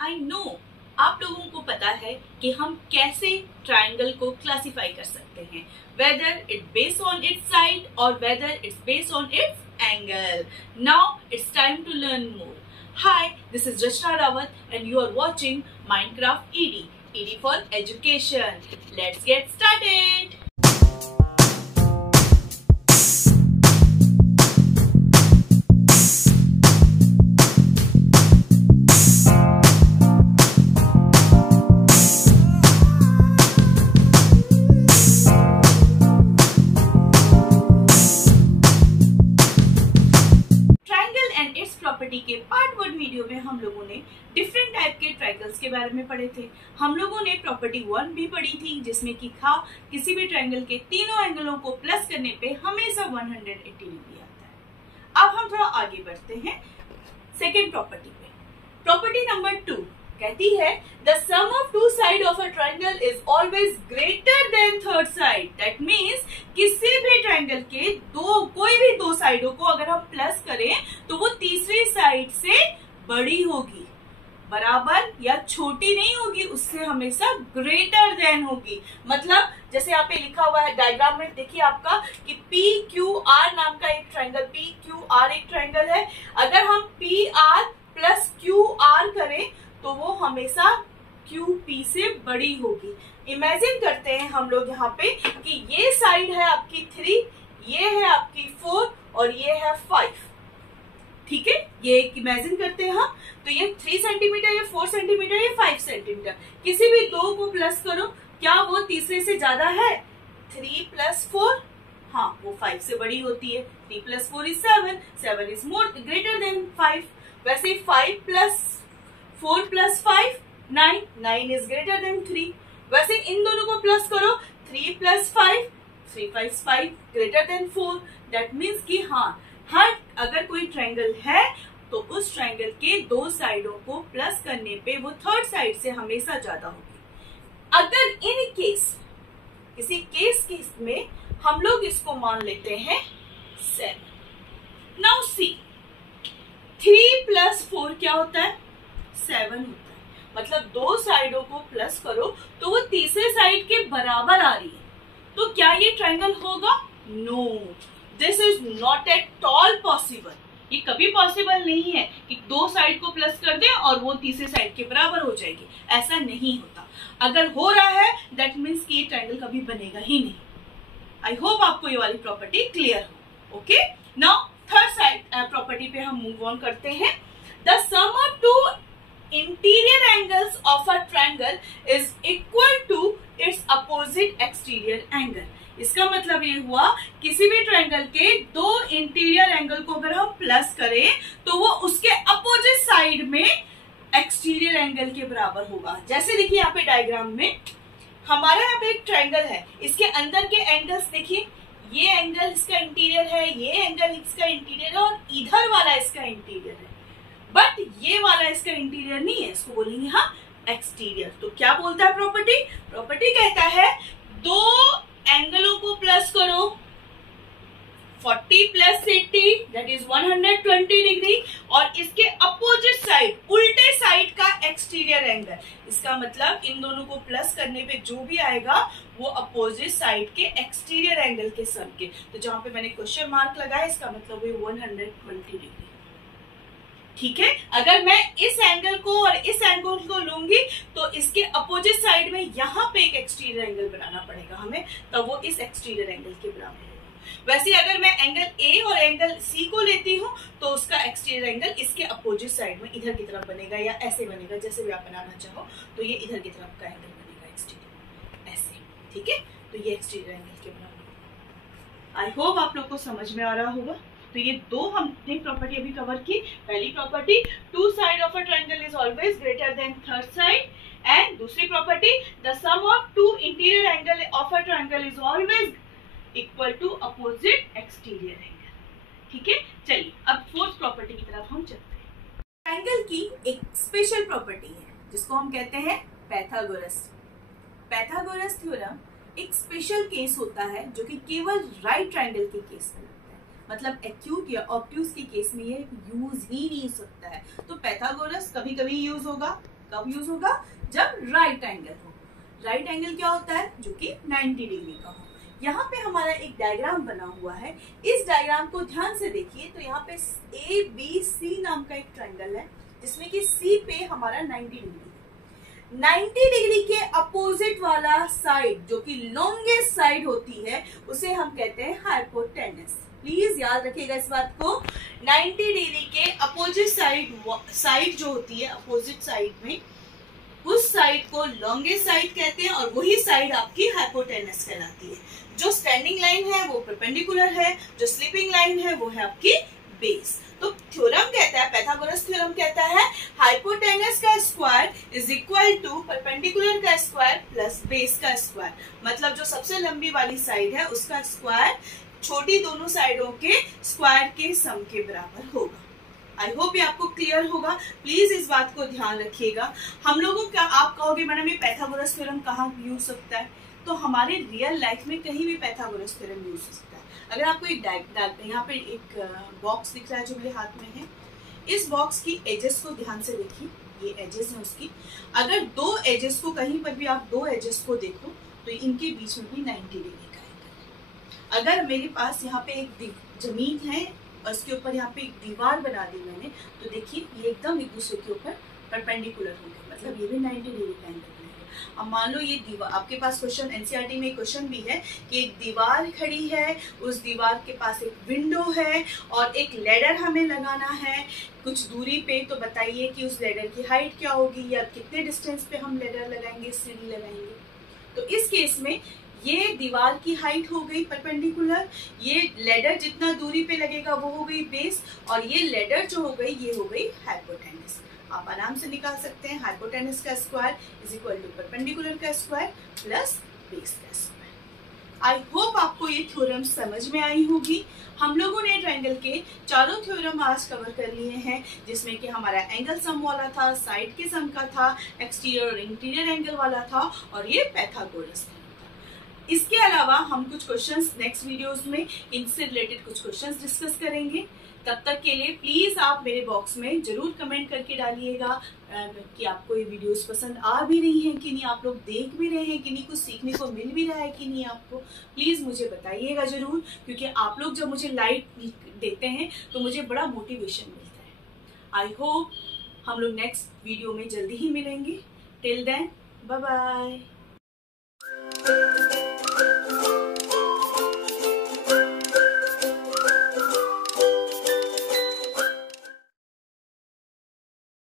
I know आप लोगों को पता है कि हम कैसे ट्रायंगल को क्लासिफाई कर सकते हैं, whether it based on its side और whether it's based on its angle. Now it's time to learn more. Hi, this is Rachna Rawat and you are watching Minecraft ED. ED for education. Let's get started. के part 1 video में हम लोगों ने different type के triangles के बारे में पढ़े थे. हम लोगों ने प्रॉपर्टी 1 भी पढ़ी थी जिसमें कि था किसी भी ट्रायंगल के तीनों एंगलों को प्लस करने पे हमेशा 180 डिग्री आता है. अब हम थोड़ा आगे बढ़ते हैं सेकेंड प्रॉपर्टी पे. प्रॉपर्टी नंबर 2 कहती है the sum of two side of a triangle is always greater than third side. That means किसी भी ट्रायंगल के कोई भी दो साइडों को अगर हम प्लस करें तो वो तीसरी साइड से बड़ी होगी, बराबर या छोटी नहीं होगी, उससे हमेशा ग्रेटर देन होगी. मतलब जैसे यहाँ पे लिखा हुआ है डायग्राम में, देखिए आपका कि पी क्यू आर नाम का एक ट्रायंगल, पी क्यू आर एक ट्रायंगल है. अगर हम P R plus Q R करें तो वो हमेशा क्यू पी से बड़ी होगी. इमेजिन करते हैं हम लोग यहाँ पे कि ये साइड है आपकी 3, ये है आपकी 4 और ये है 5. ठीक है, ये एक इमेजिन करते हैं हम. तो ये 3 सेंटीमीटर, ये 4 सेंटीमीटर, ये 5 सेंटीमीटर. किसी भी दो को प्लस करो, क्या वो तीसरे से ज्यादा है? 3 प्लस 4, हाँ वो 5 से बड़ी होती है. 3 plus 4 is 7, 7 is more greater than 5. वैसे 5 plus 4 plus 5 9, 9 is greater than 3. वैसे इन दोनों को प्लस करो, 3 plus 5, 3 5 5 greater than 4. That means कि हाँ, हर अगर कोई ट्रायंगल है तो उस ट्रायंगल के दो साइडों को प्लस करने पे वो थर्ड साइड से हमेशा ज्यादा होगी. अगर इन केस किसी केस में हम लोग इसको मान लेते हैं 7. नाउ सी 3 प्लस 4 क्या होता है? 7 होता है. मतलब दो साइडों को प्लस करो तो वो तीसरे साइड के बराबर आ रही है. तो क्या ये ट्रायंगल होगा? No, this is not at all possible. ये कभी पॉसिबल नहीं है कि दो साइड को प्लस कर दें और वो तीसरे साइड के बराबर हो जाएगी. ऐसा नहीं होता. अगर हो रहा है दैट मीन्स कि ये ट्रायंगल कभी बनेगा ही नहीं. आई होप आपको ये वाली प्रॉपर्टी क्लियर हो. Okay, now third side property पे हम मूव ऑन करते हैं. The sum of two interior angles of a triangle is equal to its opposite exterior angle. इसका मतलब ये हुआ किसी भी ट्रायंगल के दो इंटीरियर एंगल को अगर हम प्लस करें तो वो उसके अपोजिट साइड में एक्सटीरियर एंगल के बराबर होगा. जैसे देखिए यहाँ पे डायग्राम में हमारा यहाँ पे एक ट्रायंगल है, इसके अंदर के एंगल्स देखिए, ये एंगल इसका इंटीरियर है, ये एंगल इसका इंटीरियर है और इधर वाला इसका इंटीरियर है. बट ये वाला इसका इंटीरियर नहीं है, इसको बोलेंगे हम एक्सटीरियर. तो क्या बोलता है प्रॉपर्टी? प्रॉपर्टी कहता है दो एंगलों को प्लस करो, 40 प्लस 80 दैट इज 120 डिग्री, और इसके अपोजिट साइड उल्टे साइड का एक्सटीरियर एंगल. इसका मतलब इन दोनों को प्लस करने पे जो भी आएगा वो अपोजिट साइड के एक्सटीरियर एंगल के सम के. तो जहां पे मैंने क्वेश्चन मार्क लगाया इसका मतलब है 120 डिग्री. ठीक है, अगर मैं इस एंगल को और इस एंगल को लूंगी तो इसके अपोजिट साइड में यहाँ पे एक एक्सटीरियर एंगल बनाना पड़ेगा हमें, तब वो इस एक्सटीरियर एंगल के बराबर होगा. वैसे अगर मैं एंगल ए और एंगल सी को लेती हूँ तो उसका एक्सटीरियर एंगल इसके अपोजिट साइड में इधर की तरफ बनेगा या ऐसे बनेगा, जैसे भी आप बनाना चाहो. तो ये इधर की तरफ का एंगल बनेगा एक्सटीरियर ऐसे. ठीक है, तो ये एक्सटीरियर एंगल के बराबर होगा. आई होप आप लोग को समझ में आ रहा होगा. तो ये दो हमने प्रॉपर्टी अभी कवर की. पहली property two side of a triangle is always greater than third side, and दूसरी property the sum of two interior angle of a triangle is always equal to opposite exterior angle. ठीक है, चलिए अब fourth property की तरफ हम चलते हैं. ट्रायंगल की एक स्पेशल प्रॉपर्टी है जिसको हम कहते हैं पैथागोरस. पैथागोरस थ्योरम एक स्पेशल केस होता है जो कि केवल राइट ट्रायंगल के केस में, मतलब एक्यूट या ऑब्ट्यूज के केस में ये यूज ही नहीं हो सकता है. तो पैथागोरस कभी कभी यूज होगा, कब यूज होगा? जब राइट एंगल हो। राइट एंगल क्या होता है? जो कि 90 डिग्री का हो। यहाँ पे हमारा एक डायग्राम बना हुआ है। इस डायग्राम को ध्यान से देखिए तो यहाँ पे ABC नाम का एक ट्रायंगल है जिसमें कि C पे हमारा 90 डिग्री है। 90 डिग्री के अपोजिट वाला साइड जो कि लॉन्गेस्ट साइड होती है उसे हम कहते हैं हाइपोटेनस। प्लीज याद रखिएगा इस बात को। 90 डिग्री के अपोजिट साइड जो होती है, अपोजिट साइड में उस साइड को लॉन्गेस्ट साइड कहते हैं और वही साइड आपकी हाइपोटेनस कहलाती है। जो स्टैंडिंग लाइन है वो परपेंडिकुलर है, जो स्लीपिंग लाइन है वो है आपकी बेस। तो थ्योरम कहता है, पाइथागोरस थ्योरम कहता है हाइपोटेनस का square is equal to perpendicular का स्क्वायर प्लस बेस का स्क्वायर। मतलब जो सबसे लंबी वाली साइड है उसका स्क्वायर छोटी दोनों साइडों के स्क्वायर के सम के बराबर होगा। आई होप ये आपको क्लियर होगा। प्लीज इस बात को ध्यान रखिएगा। हम लोगों का आप कहोगे मैडम ये पाइथागोरस थ्योरम कहाँ यूज सकता है? तो हमारे रियल लाइफ में कहीं भी पाइथागोरस थ्योरम यूज हो सकता है। अगर आपको एक यहाँ पे एक बॉक्स दिख रहा है जो मेरे हाथ में है, इस बॉक्स की एजेस को ध्यान से देखिए, ये एजेस है उसकी। अगर दो एजेस को कहीं पर भी आप दो एजेस को देखो तो इनके बीच में भी 90 डिग्री का एंगल है। अगर मेरे पास यहाँ पे एक जमीन है और उसके ऊपर यहाँ पे एक दीवार बना दी मैंने, तो देखिए ये एकदम एक दूसरे के ऊपर परपेंडिकुलर होंगे, मतलब ये भी 90 डिग्री का एंगल बनेगा। अब मान लो ये दीवार, आपके पास क्वेश्चन एनसीईआरटी में क्वेश्चन भी है कि एक दीवार खड़ी है, उस दीवार के पास एक विंडो है और एक लेडर हमें लगाना है कुछ दूरी पे। तो बताइए कि उस लेडर की हाइट क्या होगी या कितने डिस्टेंस पे हम लेडर लगाएंगे, सीढ़ी लगाएंगे। तो इस केस में ये दीवार की हाइट हो गई परपेंडिकुलर, ये लेडर जितना दूरी पे लगेगा वो हो गई बेस, और ये लेडर जो हो गई ये हो गई हाइपोटेनस। आप आराम से निकाल सकते हैं हाइपोटेनस का square is equal to perpendicular का स्क्वायर प्लस बेस का स्क्वायर। आई होप आपको ये थ्योरम समझ में आई होगी। हम लोगों ने ट्रायंगल के चारों थ्योरम आज कवर कर लिए हैं, जिसमें कि हमारा एंगल सम वाला था, साइड के सम का था, एक्सटीरियर और इंटीरियर एंगल वाला था, और ये पाइथागोरस था। इसके अलावा हम कुछ क्वेश्चंस नेक्स्ट वीडियोस में इनसे रिलेटेड कुछ क्वेश्चंस डिस्कस करेंगे। तब तक के लिए प्लीज आप मेरे बॉक्स में जरूर कमेंट करके डालिएगा कि आपको ये वीडियोस पसंद आ भी रही हैं कि नहीं, आप लोग देख भी रहे हैं कि नहीं, कुछ सीखने को मिल भी रहा है कि नहीं आपको। प्लीज मुझे बताइएगा जरूर, क्योंकि आप लोग जब मुझे लाइक देते हैं तो मुझे बड़ा मोटिवेशन मिलता है। आई होप हम लोग नेक्स्ट वीडियो में जल्दी ही मिलेंगे। Till then bye bye.